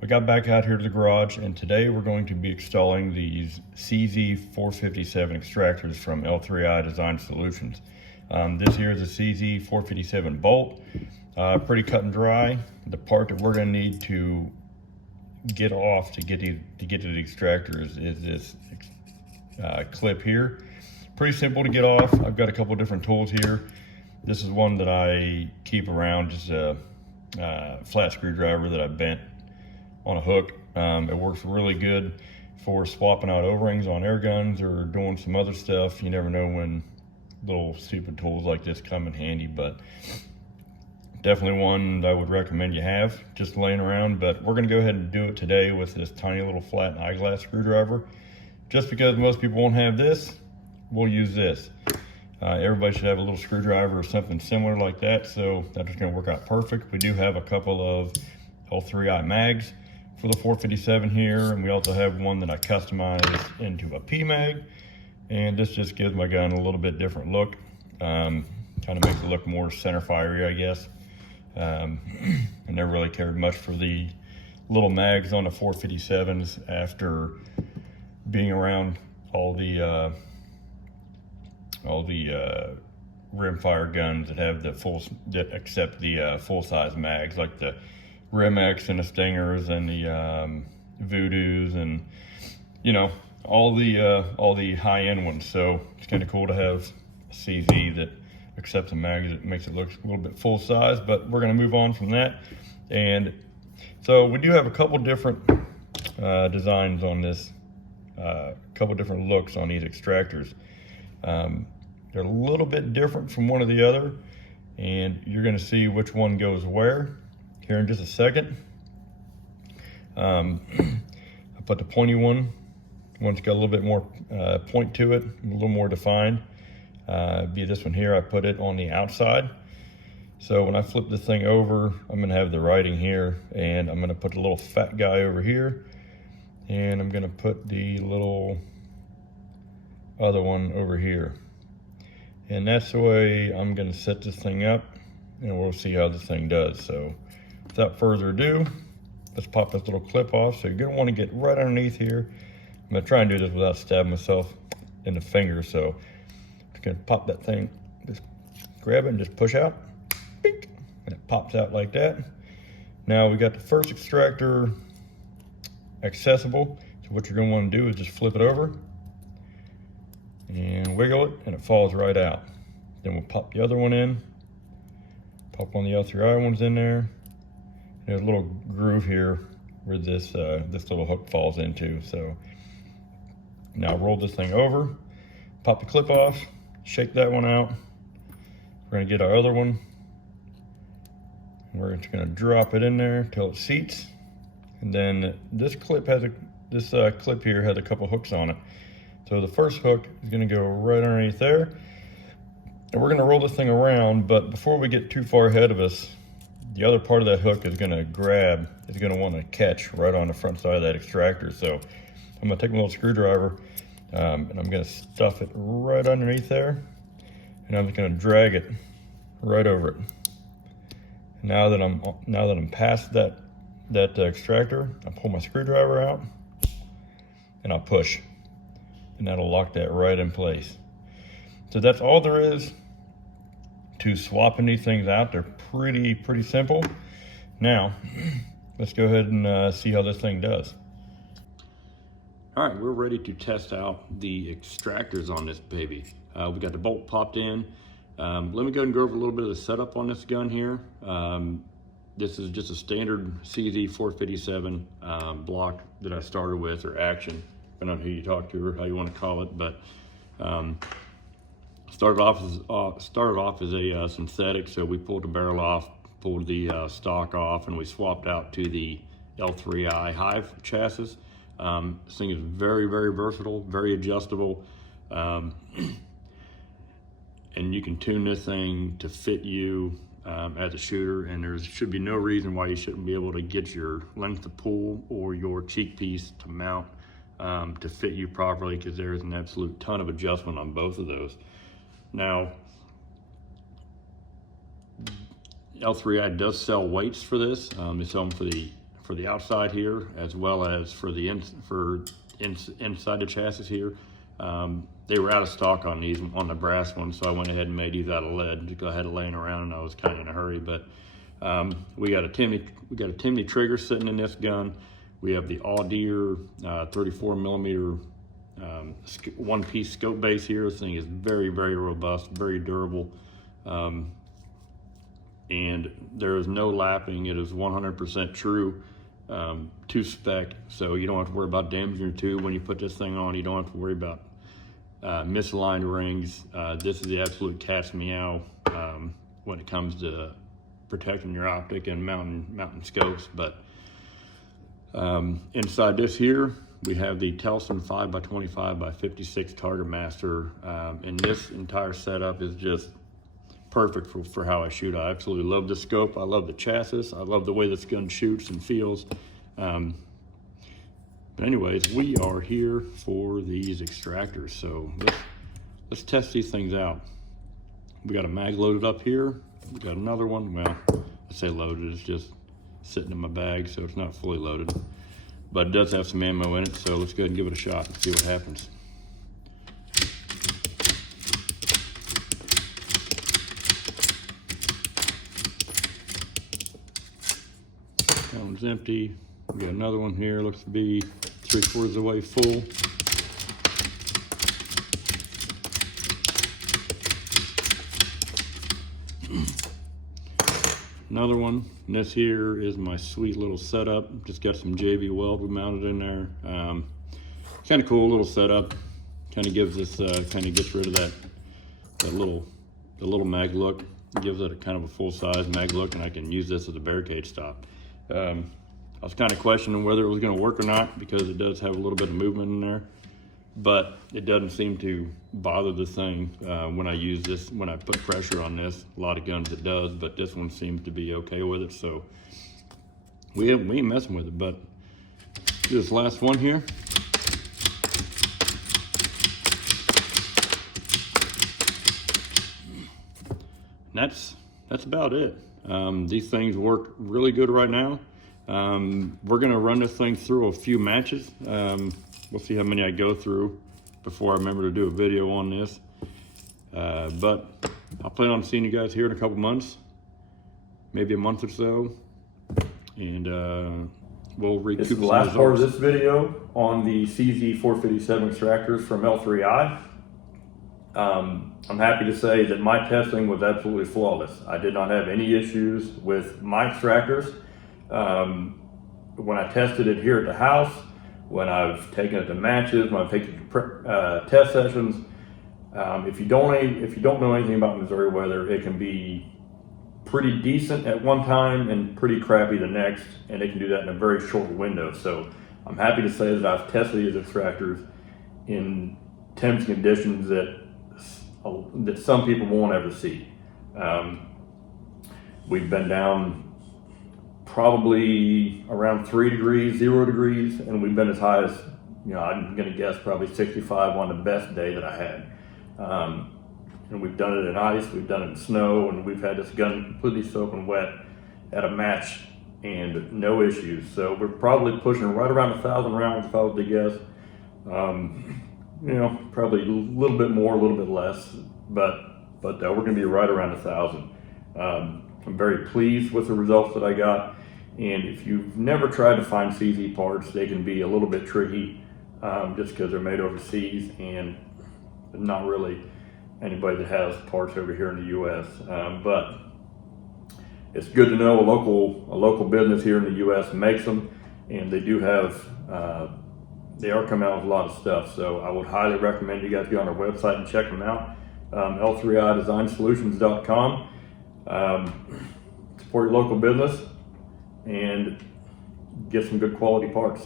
We got back out here to the garage, and today we're going to be installing these CZ457 extractors from L3I Design Solutions. This here is a CZ457 bolt, pretty cut and dry. The part that we're going to need to get off to get to the extractors is this clip here. Pretty simple to get off. I've got a couple different tools here. This is one that I keep around, just a flat screwdriver that I bent on a hook. It works really good for swapping out O-rings on air guns or doing some other stuff. You never know when little stupid tools like this come in handy, but definitely one that I would recommend you have just laying around. But we're gonna go ahead and do it today with this tiny little flat eyeglass screwdriver. Just because most people won't have this, we'll use this. Everybody should have a little screwdriver or something similar like that, so that's just gonna work out perfect. We do have a couple of L3I mags for the 457 here, and we also have one that I customized into a P mag, and this just gives my gun a little bit different look. Kind of makes it look more center fiery, I guess. I never really cared much for the little mags on the 457s after being around all the rimfire guns that have that accept the full-size mags, like the Rim-X and the Stingers and the Voodoos, and you know, all the high-end ones. So it's kind of cool to have a CZ that accepts a mag that makes it look a little bit full size. But we're going to move on from that, and so we do have a couple different designs on this, couple different looks on these extractors. They're a little bit different from one or the other, and you're going to see which one goes where here in just a second. I put the pointy one. One's got a little bit more point to it, a little more defined. Be this one here, I put it on the outside. So when I flip this thing over, I'm gonna have the writing here, and I'm gonna put the little fat guy over here, and I'm gonna put the little other one over here. And that's the way I'm gonna set this thing up, and we'll see how this thing does. So without further ado, let's pop this little clip off. So you're gonna wanna get right underneath here. I'm gonna try and do this without stabbing myself in the finger. So I'm just gonna pop that thing, just grab it and just push out, bink, and it pops out like that. Now we got the first extractor accessible. So what you're gonna wanna do is just flip it over and wiggle it, and it falls right out. Then we'll pop the other one in, pop one of the L3I ones in there. There's a little groove here where this little hook falls into. So now roll this thing over, pop the clip off, shake that one out. We're gonna get our other one. We're just gonna drop it in there till it seats. And then this clip has clip here has a couple hooks on it. So the first hook is gonna go right underneath there. And we're gonna roll this thing around, but before we get too far ahead of us, the other part of that hook is gonna want to catch right on the front side of that extractor. So I'm gonna take my little screwdriver, and I'm gonna stuff it right underneath there, and I'm just gonna drag it right over it. Now that I'm past that extractor, I pull my screwdriver out, and I'll push, and that'll lock that right in place. So that's all there is to swapping these things out. They're pretty simple. Now, let's go ahead and see how this thing does. All right, we're ready to test out the extractors on this baby. We got the bolt popped in. Let me go ahead and go over a little bit of the setup on this gun here. This is just a standard CZ457 block that I started with, or action, depending on who you talk to or how you want to call it. But started off as a synthetic, so we pulled the barrel off, pulled the stock off, and we swapped out to the L3I Hive chassis. This thing is very versatile, very adjustable, and you can tune this thing to fit you as a shooter, and there should be no reason why you shouldn't be able to get your length of pull or your cheek piece to mount to fit you properly, because there is an absolute ton of adjustment on both of those. Now, L3I does sell weights for this. They sell them for the outside here, as well as for the inside the chassis here. They were out of stock on these, on the brass ones, so I went ahead and made these out of lead because I had it laying around and I was kind of in a hurry. But we got a Timney trigger sitting in this gun. We have the Audeer 34 millimeter one-piece scope base here. This thing is very, very robust, very durable, and there is no lapping. It is 100% true to spec, so you don't have to worry about damaging your tube when you put this thing on. You don't have to worry about misaligned rings. This is the absolute cat's meow when it comes to protecting your optic and mounting scopes. But inside this here, we have the Telson 5x25x56 Target Master, and this entire setup is just perfect for how I shoot. I absolutely love the scope. I love the chassis. I love the way this gun shoots and feels. But anyways, we are here for these extractors, so let's test these things out. We got a mag loaded up here. We got another one. Well, I say loaded, it's just sitting in my bag, so it's not fully loaded. But it does have some ammo in it, so let's go ahead and give it a shot and see what happens. That one's empty. We got another one here, looks to be 3/4 of the way full. Another one, and this here is my sweet little setup. Just got some JB weld we mounted in there. Kind of cool little setup. Kind of gives this, kind of gets rid of the little mag look. It gives it a kind of a full size mag look, and I can use this as a barricade stop. I was kind of questioning whether it was going to work or not because it does have a little bit of movement in there, but it doesn't seem to bother the thing when I use this, when I put pressure on this. A lot of guns it does, but this one seems to be okay with it, so we ain't messing with it. But this last one here, and that's about it. These things work really good right now. We're gonna run this thing through a few matches. We'll see how many I go through before I remember to do a video on this. But I plan on seeing you guys here in a couple months, maybe a month or so, and we'll recoup. This is the last part of this video on the CZ457 extractors from L3I. I'm happy to say that my testing was absolutely flawless. I did not have any issues with my extractors. When I tested it here at the house, when I've taken it to matches, when I've taken it to test sessions, if you don't know anything about Missouri weather, it can be pretty decent at one time and pretty crappy the next, and it can do that in a very short window. So I'm happy to say that I've tested these extractors in temps and conditions that some people won't ever see. We've been down probably around 3 degrees, 0 degrees, and we've been as high as, I'm gonna guess probably 65 on the best day that I had. And we've done it in ice, we've done it in snow, and we've had this gun completely soaking wet at a match and no issues. So we're probably pushing right around 1,000 rounds if I was to guess. Probably a little bit more, a little bit less, but we're gonna be right around 1,000. I'm very pleased with the results that I got. And if you've never tried to find CZ parts, they can be a little bit tricky just because they're made overseas and not really anybody that has parts over here in the US. But it's good to know a local business here in the US makes them, and they do have, they are coming out with a lot of stuff. So I would highly recommend you guys go on our website and check them out. L3idesignSolutions.com. Support your local business and get some good quality parts.